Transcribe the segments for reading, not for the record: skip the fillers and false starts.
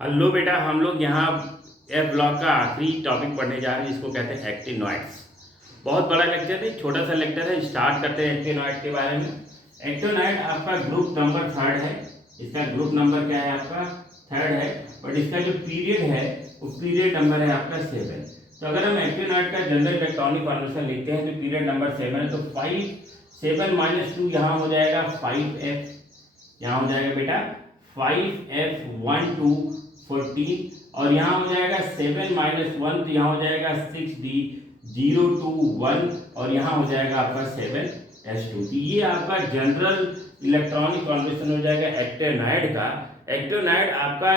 Hello बेटा, हम लोग यहाँ एफ ब्लॉक का आखिरी टॉपिक पढ़ने जा रहे हैं जिसको कहते हैं एक्टिनोइड्स। बहुत बड़ा लेक्चर है, छोटा सा लेक्चर है। स्टार्ट करते हैं एक्टिनोइड के बारे में। एक्टिनोइड आपका ग्रुप नंबर थर्ड है। इसका ग्रुप नंबर क्या है? आपका थर्ड है। बट इसका जो पीरियड है वो पीरियड नंबर है आपका 7। तो अगर हम एक्टिनोइड का जनरल इलेक्ट्रॉनिक कॉन्फिगरेशन लिखते हैं तो पीरियड नंबर 7 है, तो 7 - 2 यहाँ हो जाएगा 5F। यहाँ हो जाएगा बेटा 5F 1 2 14, और यहाँ हो जाएगा 7 - 1, तो यहाँ हो जाएगा 6D 0 2 1, और यहाँ हो जाएगा आपका 7S2। तो ये आपका जनरल इलेक्ट्रॉनिक कॉन्फिगरेशन हो जाएगा एक्टिनोइड का। एक्टिनोइड आपका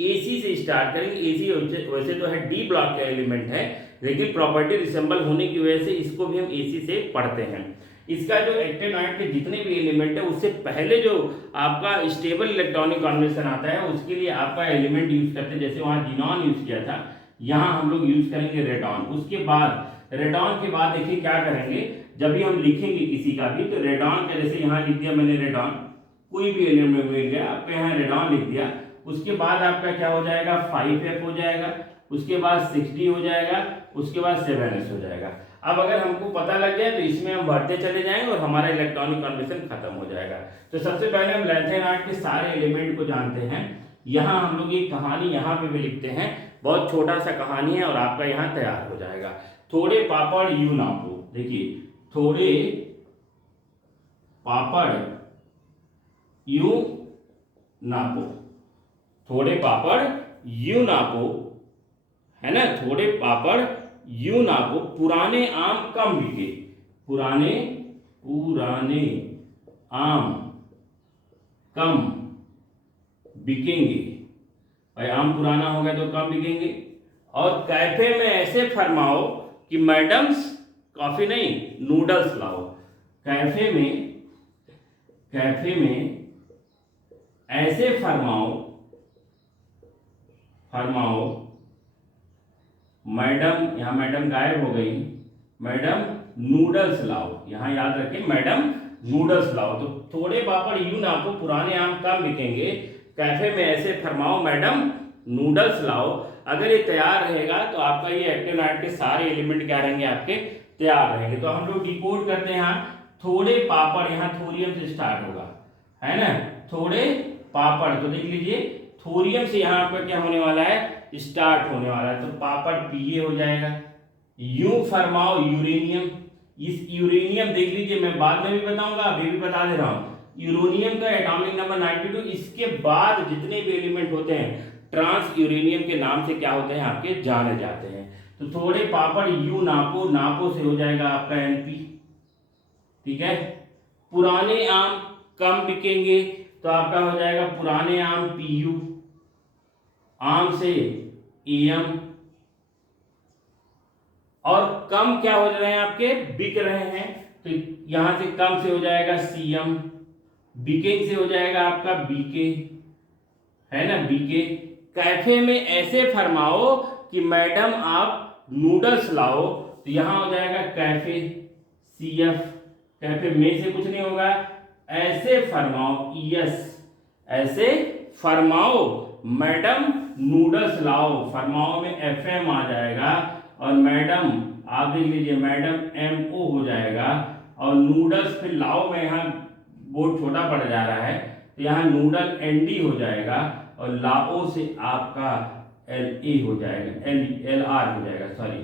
एसी से स्टार्ट करेंगे। एसी वैसे तो है डी ब्लॉक का एलिमेंट है, लेकिन प्रॉपर्टी रिसेंबल होने की वजह से इसको भी हम एसी से पढ़ते हैं। इसका जो एक्टिनोइड के जितने भी एलिमेंट है उससे पहले जो आपका स्टेबल इलेक्ट्रॉनिक कॉन्फिगरेशन आता है उसके लिए आपका एलिमेंट यूज करते हैं। जैसे वहां जिनॉन यूज किया था, यहाँ हम लोग यूज करेंगे रेडॉन। उसके बाद रेडॉन के बाद देखिए क्या करेंगे, जब भी हम लिखेंगे किसी का भी तो रेडॉन का, जैसे यहाँ लिख दिया मैंने रेडॉन, कोई भी एलिमेंट मिल गया आपको, यहाँ रेडॉन लिख दिया। उसके बाद आपका क्या हो जाएगा 5F हो जाएगा, उसके बाद 6D हो जाएगा, उसके बाद 7S हो जाएगा। अब अगर हमको पता लग जाए तो इसमें हम बढ़ते चले जाएंगे और हमारा इलेक्ट्रॉनिक कॉन्फिगरेशन खत्म हो जाएगा। तो सबसे पहले हम लैंथेनाइड के सारे एलिमेंट को जानते हैं। यहाँ हम लोग ये कहानी यहाँ पे भी लिखते हैं, बहुत छोटा सा कहानी है और आपका यहाँ तैयार हो जाएगा। थोड़े पापड़ यू नापो। देखिए, थोड़े पापड़ यू नापो, थोड़े पापड़ यू नापो, है ना। थोड़े पापड़ यू नापो, पुराने आम कम बिके। पुराने पुराने आम कम बिकेंगे। भाई आम पुराना हो गया तो कम बिकेंगे। और कैफे में ऐसे फरमाओ कि मैडम्स कॉफी नहीं नूडल्स लाओ। कैफे में ऐसे फरमाओ मैडम, यहाँ मैडम गायब हो गई, मैडम नूडल्स लाओ। यहाँ याद रखें मैडम नूडल्स लाओ। तो थोड़े पापड़ यूं नापो, पुराने आम कम बिकेंगे, कैफे में ऐसे फरमाओ मैडम नूडल्स लाओ। अगर ये तैयार रहेगा तो आपका ये एक्टिनोइड के सारे एलिमेंट क्या रहेंगे? आपके तैयार रहेंगे। तो हम लोग डिकोड करते हैं। यहाँ थोड़े पापड़, यहाँ थोरियम से स्टार्ट होगा, है ना। थोड़े पापड़, तो देख लीजिए थोरियम से यहाँ आपका क्या होने वाला है? स्टार्ट होने वाला है। तो पापड़ पीए हो जाएगा। यू फरमाओ यूरेनियम। इस यूरेनियम देख लीजिए, मैं बाद में भी बताऊंगा, अभी भी बता दे रहा हूं। यूरेनियम का एटॉमिक नंबर 92। इसके बाद जितने भी एलिमेंट होते हैं ट्रांस यूरेनियम के नाम से क्या होते हैं? आपके जाने जाते हैं। तो थोड़े पापड़ यू नापो, नापो से हो जाएगा आपका एनपी, ठीक है। पुराने आम कम बिकेंगे तो आपका हो जाएगा पुराने आम पीयू, आम से एम, और कम क्या हो रहे हैं? आपके बिक रहे हैं, तो यहां से कम से हो जाएगा सीएम, बिकेंग से हो जाएगा आपका बीके, है ना, बीके। कैफे में ऐसे फरमाओ कि मैडम आप नूडल्स लाओ, तो यहां हो जाएगा कैफे सीएफ, कैफे में से कुछ नहीं होगा। ऐसे फरमाओ यस, ऐसे फरमाओ मैडम नूडल्स लाओ, फरमाओ में एफएम आ जाएगा, और मैडम आप देख लीजिए मैडम एमओ हो जाएगा, और नूडल्स फिर लाओ में यहाँ बोर्ड छोटा पड़ जा रहा है तो यहाँ नूडल एनडी हो जाएगा, और लाओ से आपका एल ए हो जाएगा, एल आर हो जाएगा, सॉरी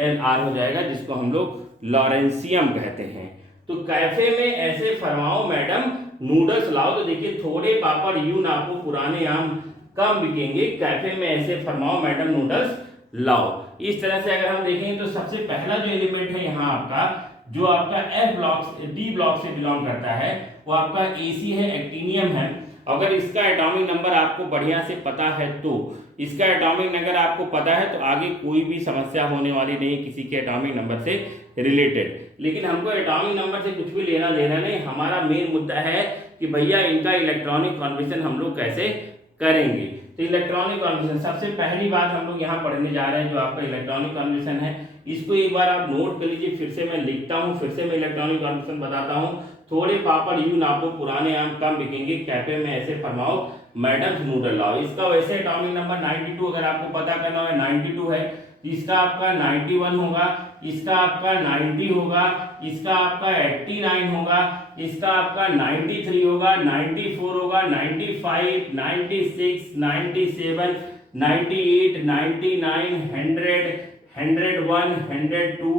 एल आर हो जाएगा, जिसको हम लोग लॉरेंसियम कहते हैं। तो कैफे में ऐसे फरमाओ मैडम नूडल्स लाओ, तो देखिए थोड़े पापड़ यू नापो, पुराने आम कम बिकेंगे, कैफे में ऐसे फरमाओ मैडम नूडल्स लाओ। इस तरह से अगर हम देखें तो सबसे पहला जो एलिमेंट है यहाँ आपका, जो आपका एफ ब्लॉक डी ब्लॉक से बिलोंग करता है, वो आपका एसी है, एक्टिनियम है। अगर इसका एटॉमिक नंबर आपको बढ़िया से पता है तो, इसका एटॉमिक नंबर आपको पता है तो आगे कोई भी समस्या होने वाली नहीं किसी के एटॉमिक नंबर से रिलेटेड। लेकिन हमको एटॉमिक नंबर से कुछ भी लेना देना नहीं, हमारा मेन मुद्दा है कि भैया इनका इलेक्ट्रॉनिक कॉन्फिगरेशन हम लोग कैसे करेंगे। तो इलेक्ट्रॉनिक कॉन्फिगरेशन सबसे पहली बात हम लोग यहाँ पढ़ने जा रहे हैं, जो आपका इलेक्ट्रॉनिक कॉन्फिगरेशन है, इसको एक बार आप नोट कर लीजिए। फिर से मैं लिखता हूँ, फिर से मैं इलेक्ट्रॉनिक कॉन्फिगरेशन बताता हूँ। थोड़े पापड़ यूं नापो, पुराने आम कम बिकेंगे, कैफे में ऐसे फरमाओ, मैडम्स नूडल लॉ। इसका वैसे एटॉमिक नंबर 92 अगर आपको पता करना है 92 है, इसका आपका 91 होगा, इसका आपका 90 होगा, इसका आपका 89 होगा, इसका आपका 93 होगा, 94 होगा, 95, 96, 97, 98, 99, 100, 101, 102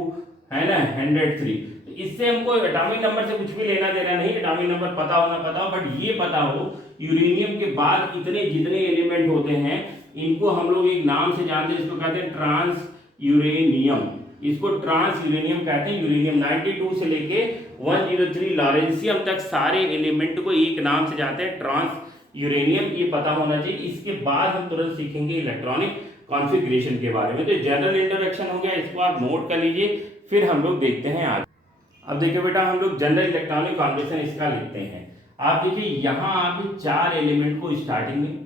है ना, 103। तो इससे हमको एटॉमिक नंबर से कुछ भी लेना देना नहीं, एटॉमिक नंबर पता होना पता हो, बट ये पता हो यूरेनियम के बाद इतने जितने एलिमेंट होते हैं इनको हम लोग एक नाम से जानते हैं, इसको कहते हैं ट्रांस यूरेनियम। इसको ट्रांस यूरेनियम कहते हैं। यूरेनियम 92 से लेके 103 लॉरेंशियम तक सारे एलिमेंट को एक नाम से जानते हैं ट्रांस यूरेनियम, ये पता होना चाहिए। इसके बाद हम तुरंत सीखेंगे इलेक्ट्रॉनिक कॉन्फ़िगरेशन के बारे में। तो जनरल इंट्रोडक्शन हो गया, इसको आप नोट कर लीजिए, फिर हम लोग देखते हैं आगे। अब देखिए बेटा, हम लोग जनरल इलेक्ट्रॉनिक कॉन्फ़िगरेशन इसका लिखते हैं। आप देखिए यहां आप 4 एलिमेंट को स्टार्टिंग में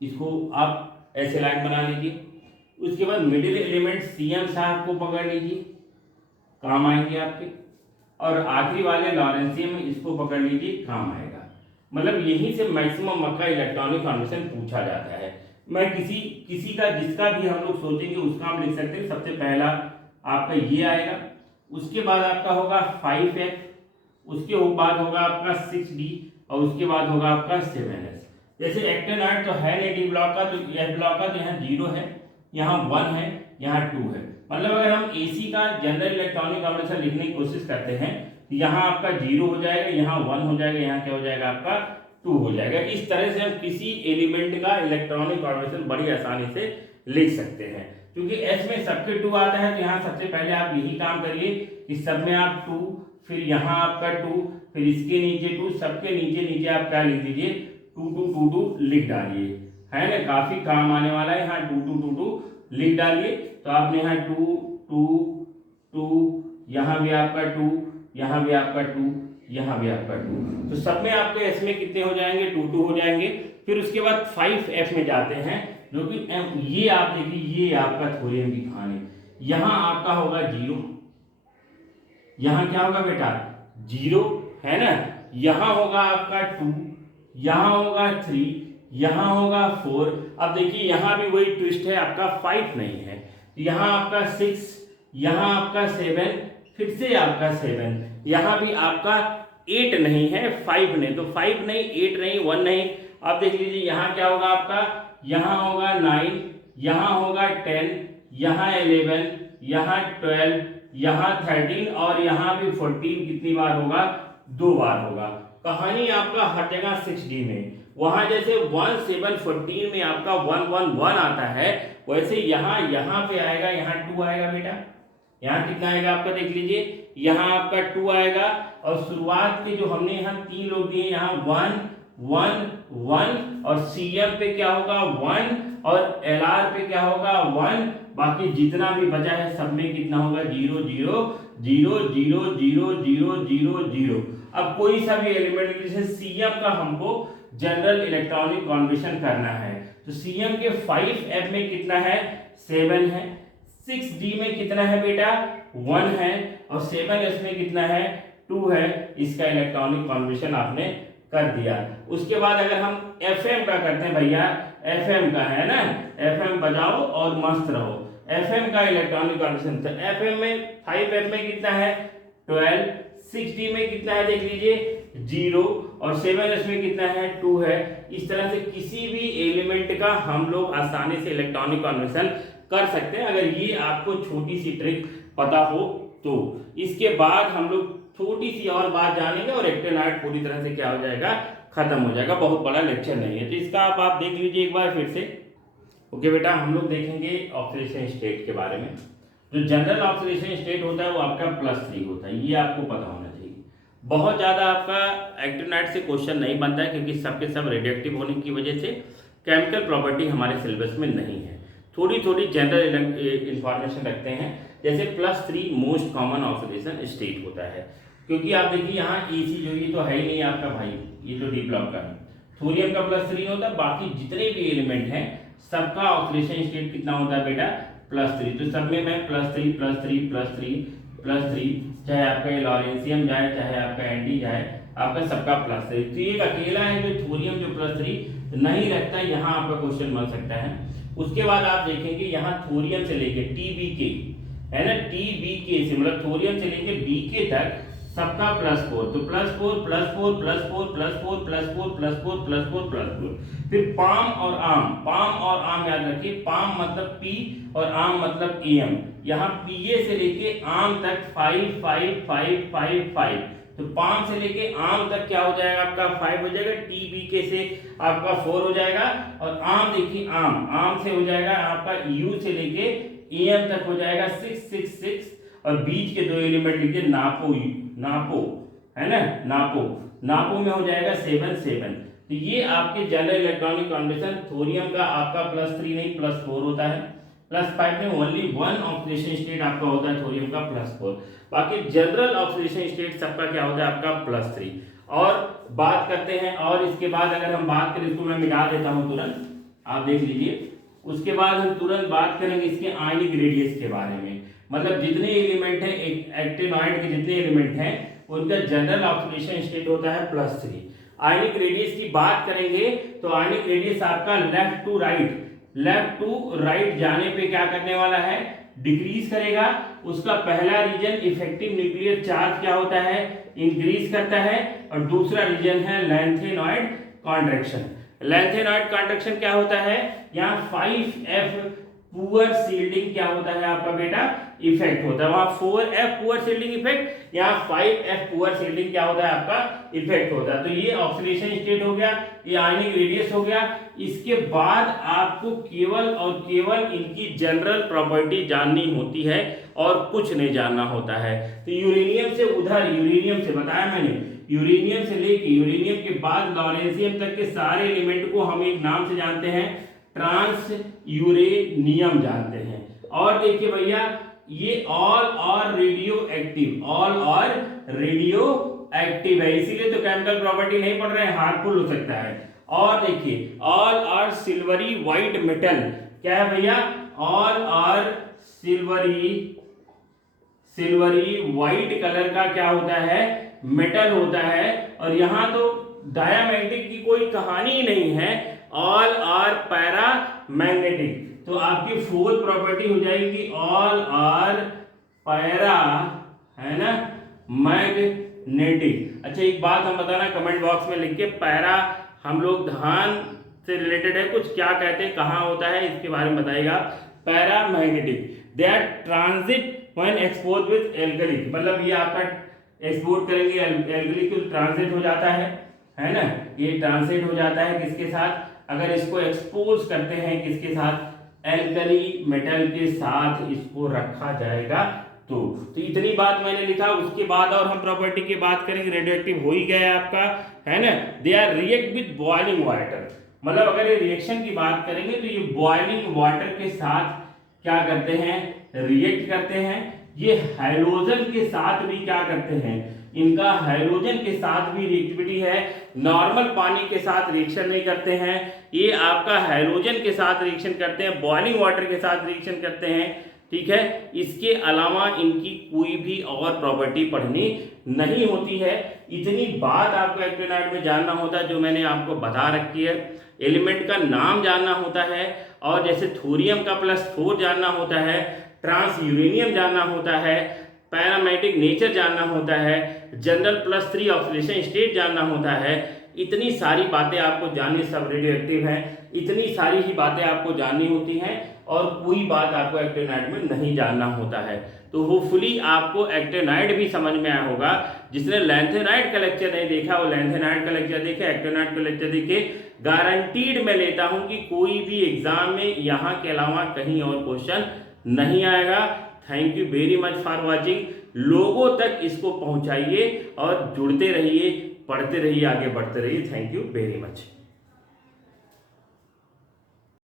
इसको आप ऐसे लाइन बना लीजिए, उसके बाद मिडिल एलिमेंट सीएम साहब को पकड़ लीजिए, काम आएंगे आपके, और आखिरी वाले लॉरेंशियम में इसको पकड़ लीजिए, काम आएगा। मतलब यहीं से मैक्सिमम आपका इलेक्ट्रॉनिक कॉन्फ़िगरेशन पूछा जाता है। मैं किसी का जिसका भी हम लोग सोचेंगे उसका हम लिख सकते हैं। सबसे पहला आपका ये आएगा, उसके बाद आपका होगा 5F, उसके बाद होगा आपका 6D, और उसके बाद होगा आपका 7S। जैसे एक्टेनाइड तो है नहीं डी ब्लॉक का, तो एफ ब्लॉक का, तो यहाँ 0 है, यहाँ 1 है, यहाँ 2 है। मतलब अगर हम AC का जनरल इलेक्ट्रॉनिक कॉन्फ़िगरेशन लिखने की कोशिश करते हैं, यहाँ आपका 0 हो जाएगा, यहाँ 1 हो जाएगा, यहाँ क्या हो जाएगा आपका 2 हो जाएगा। इस तरह से हम किसी एलिमेंट का इलेक्ट्रॉनिक कॉन्फ़िगरेशन बड़ी आसानी से लिख सकते हैं। क्योंकि S में सबके 2 आता है, तो यहाँ सबसे पहले आप यही काम करिए कि सब में आप 2, फिर यहाँ आपका 2, फिर इसके नीचे 2, सबके नीचे आप क्या लिख दीजिए 2 2 2 2 लिख डालिए, है ना, काफी काम आने वाला है। यहाँ 2 2 2 2 लिख डालिए, तो आपने यहाँ 2 2 2, यहाँ भी आपका 2, यहाँ भी आपका 2, यहाँ भी आपका 2, तो सब में आपके एस में कितने हो जाएंगे 2 2 हो जाएंगे। फिर उसके बाद 5F में जाते हैं, जो कि ये आप देखिए, ये आपका थोरियम की कहानी। यहाँ आपका होगा 0, यहाँ क्या होगा बेटा 0, है ना, यहाँ होगा आपका 2, यहाँ होगा 3, यहाँ होगा 4। अब देखिए यहाँ भी वही ट्विस्ट है, आपका 5 नहीं है, यहाँ आपका 6, यहाँ आपका 7, फिर से आपका 7, यहाँ भी आपका 8 नहीं है, 5 नहीं, तो 5 नहीं, 8 नहीं, 1 नहीं। अब देख लीजिए यहाँ क्या होगा आपका, यहाँ होगा 9, यहाँ होगा 10, यहाँ 11, यहाँ 12, यहाँ 13, और यहाँ भी 14 कितनी बार होगा 2 बार होगा। कहानी आपका हर जगह 6D में, वहां जैसे 1 7 14 में आपका 1 1 1 आता है, वैसे यहाँ पे आएगा, यहाँ 2 आएगा बेटा। यहाँ कितना आएगा आपका देख लीजिए, यहाँ आपका 2 आएगा, और शुरुआत के जो हमने यहाँ 3 लोग दिए, यहाँ 1 1 1, और CM पे क्या होगा 1, और LR पे क्या होगा 1, बाकी जितना भी बचा है सब में कितना होगा 0 0 0 0 0 0 0 0। अब कोई सा भी एलिमेंट, जैसे CM का हमको जनरल इलेक्ट्रॉनिक कॉन्फ़िगरेशन करना है, तो CM के 5F में कितना है 7 है, 6D में कितना है बेटा 1 है, और 7S में कितना है 2 है। इसका इलेक्ट्रॉनिक कॉन्फ़िगरेशन आपने कर दिया। उसके बाद अगर हम FM का करते हैं भैया, FM का है ना, FM बजाओ और मस्त रहो। FM का इलेक्ट्रॉनिक कॉन्फ़िगरेशन, तो FM में 5F में कितना है 12, 6D में कितना है देख लीजिए 0, और 7S में कितना है 2 है। इस तरह से किसी भी एलिमेंट का हम लोग आसानी से इलेक्ट्रॉनिक कॉन्फ़िगरेशन कर सकते हैं, अगर ये आपको छोटी सी ट्रिक पता हो तो। इसके बाद हम लोग छोटी सी और बात जानेंगे, और एक्टेनाइड पूरी तरह से क्या हो जाएगा खत्म हो जाएगा, बहुत बड़ा लेक्चर नहीं है। तो इसका आप देख लीजिए एक बार फिर से। ओके बेटा, हम लोग देखेंगे ऑक्सीडेशन स्टेट के बारे में। जो जनरल ऑक्सीडेशन स्टेट होता है वो आपका +3 होता है, ये आपको पता होना चाहिए। बहुत ज़्यादा आपका एक्टिनाइड से क्वेश्चन नहीं बनता है, क्योंकि सबके सब रेडिएक्टिव होने की वजह से केमिकल प्रॉपर्टी हमारे सिलेबस में नहीं है। थोड़ी थोड़ी जनरल इंफॉर्मेशन रखते हैं, जैसे +3 मोस्ट कॉमन ऑक्सीडेशन स्टेट होता है। क्योंकि आप देखिए यहाँ EC जो ये तो है ही नहीं आपका भाई, ये तो डी ब्लॉक का है, थोरियम का +3 होता है, बाकी जितने भी एलिमेंट हैं सबका ऑक्सीडेशन स्टेट कितना होता है बेटा +3। तो सब में मैं +3 +3 +3 +3, चाहे आपका लॉरेंशियम जाए, चाहे आपका Nd जाए, आपका सबका +3। तो ये अकेला है जो थोरियम जो +3 नहीं रखता, यहाँ आपका क्वेश्चन बन सकता है। उसके बाद आप देखेंगे यहाँ थोरियम से लेके TBK है ना, TBK से मतलब थोरियम से लेके BK तक सबका +4, तो +4 +4 +4 +4 +4 +4 +4 +4। फिर पाम और आम याद रखिए, पाम मतलब P और आम मतलब AM। यहाँ PA से लेके आम तक 5 5 5 5 5, तो पाम से लेके आम तक क्या हो जाएगा आपका 5 हो जाएगा, TBK से आपका 4 हो जाएगा, और आम देखिए आम से हो जाएगा आपका U से लेके AM तक हो जाएगा 6 6 6, और बीच के 2 एलिमेंट लिखिए नापो है ना, नापो में हो जाएगा 7 7। तो ये आपके जनरल इलेक्ट्रॉनिक कॉन्बिनेशन थोरियम का आपका +3 नहीं +4 होता है। +5 में ओनली 1 ऑक्सीडेशन स्टेट आपका होता है थोरियम का +4, बाकी जनरल ऑक्सीडेशन स्टेट सबका क्या होता है आपका +3। और बात करते हैं, और इसके बाद अगर हम बात करें, इसको मैं मिटा देता हूं तुरंत, आप देख लीजिए। उसके बाद हम तुरंत बात करेंगे इसके आयनिक रेडियस के बारे में, मतलब जितने एलिमेंट हैं एक्टिनॉइड के जितने एलिमेंट हैं उनका जनरल ऑक्सीडेशन स्टेट होता है +3। आयनिक रेडियस की बात करेंगे तो आयनिक रेडियस आपका लेफ्ट टू राइट जाने पे क्या करने वाला है, डिक्रीज करेगा। उसका पहला रीजन इफेक्टिव न्यूक्लियर चार्ज क्या होता है, इंक्रीज करता है, और दूसरा रीजन है लैंथेनॉइड कॉन्ट्रैक्शन। लैंथेनॉइड कॉन्ट्रैक्शन क्या होता है, यहाँ 5F पुअर शील्डिंग क्या होता है आपका बेटा, इफेक्ट होता है। वहां 4F पुअर शील्डिंग इफेक्ट, यहाँ 5F पुअर शील्डिंग क्या होता है आपका इफेक्ट होता है। तो ये ऑक्सीडेशन स्टेट हो गया, ये आयनिक रेडियस हो गया। इसके बाद आपको केवल और केवल इनकी जनरल प्रॉपर्टी जाननी होती है और कुछ नहीं जानना होता है। तो यूरेनियम से उधर, यूरेनियम से बताया मैंने, यूरेनियम से लेके यूरेनियम के बाद लॉरेंशियम तक के सारे एलिमेंट को हम एक नाम से जानते हैं, ट्रांस यूरेनियम जानते हैं। और देखिए भैया, ये ऑल और रेडियो एक्टिव है, इसीलिए तो केमिकल प्रॉपर्टी नहीं पढ़ रहे हैं, हार्मफुल हो सकता है। और देखिए ऑल और सिल्वरी व्हाइट मेटल क्या है भैया, ऑल और सिल्वरी व्हाइट कलर का क्या होता है, मेटल होता है। और यहां तो डायमैग्नेटिक की कोई कहानी ही नहीं है, ऑल आर पैरा मैग्नेटिक। तो आपकी फोर्थ प्रॉपर्टी हो जाएगी ऑल आर पैरा, है ना, मैग्नेटिक। अच्छा एक बात हम बताना कमेंट बॉक्स में लिख के, पैरा हम लोग धान से रिलेटेड है कुछ, क्या कहते हैं, कहाँ होता है, इसके बारे में बताइएगा। Paramagnetic, they are transit when expose with alkali, मतलब ये आपका एक्सपोर्ट करेंगे एल्कली तो ट्रांजिट हो जाता है ना, ये ट्रांजिट हो जाता है किसके साथ, अगर इसको एक्सपोज करते हैं किसके साथ, एल्कली मेटल के साथ इसको रखा जाएगा। तो इतनी बात मैंने लिखा। उसके बाद और हम प्रॉपर्टी की बात करेंगे, रेडियो एक्टिव हो ही गया आपका, है ना। They are react with boiling water, मतलब अगर ये रिएक्शन की बात करेंगे तो ये बॉइलिंग वाटर के साथ क्या करते हैं, रिएक्ट करते हैं। ये हाइड्रोजन के साथ भी क्या करते हैं, इनका हाइड्रोजन के साथ भी रिएक्टिविटी है, नॉर्मल पानी के साथ रिएक्शन नहीं करते हैं, ये आपका हाइड्रोजन के साथ रिएक्शन करते हैं, बॉइलिंग वाटर के साथ रिएक्शन करते हैं, ठीक है। इसके अलावा इनकी कोई भी और प्रॉपर्टी पढ़नी नहीं होती है। इतनी बात आपको एक्टिनॉइड में जानना होता है जो मैंने आपको बता रखी है। एलिमेंट का नाम जानना होता है, और जैसे थोरियम का +4 जानना होता है, ट्रांस यूरेनियम जानना होता है, पैरामेटिक नेचर जानना होता है, जनरल +3 ऑक्सीडेशन स्टेट जानना होता है। इतनी सारी बातें आपको जाननी, सब रेडियो एक्टिव हैं, इतनी सारी ही बातें आपको जाननी होती हैं, और कोई बात आपको एक्टिनॉइड में नहीं जानना होता है। तो होपफुली आपको एक्टिनॉइड भी समझ में आया होगा। जिसने लैंथेनाइड का लेक्चर नहीं देखा वो लैंथेनाइड का लेक्चर देखे, एक्टिनॉइड का लेक्चर देखे। गारंटीड मैं लेता हूं कि कोई भी एग्जाम में यहाँ के अलावा कहीं और क्वेश्चन नहीं आएगा। Thank you very much for watching. लोगों तक इसको पहुंचाइए और जुड़ते रहिए, पढ़ते रहिए, आगे बढ़ते रहिए। Thank you very much.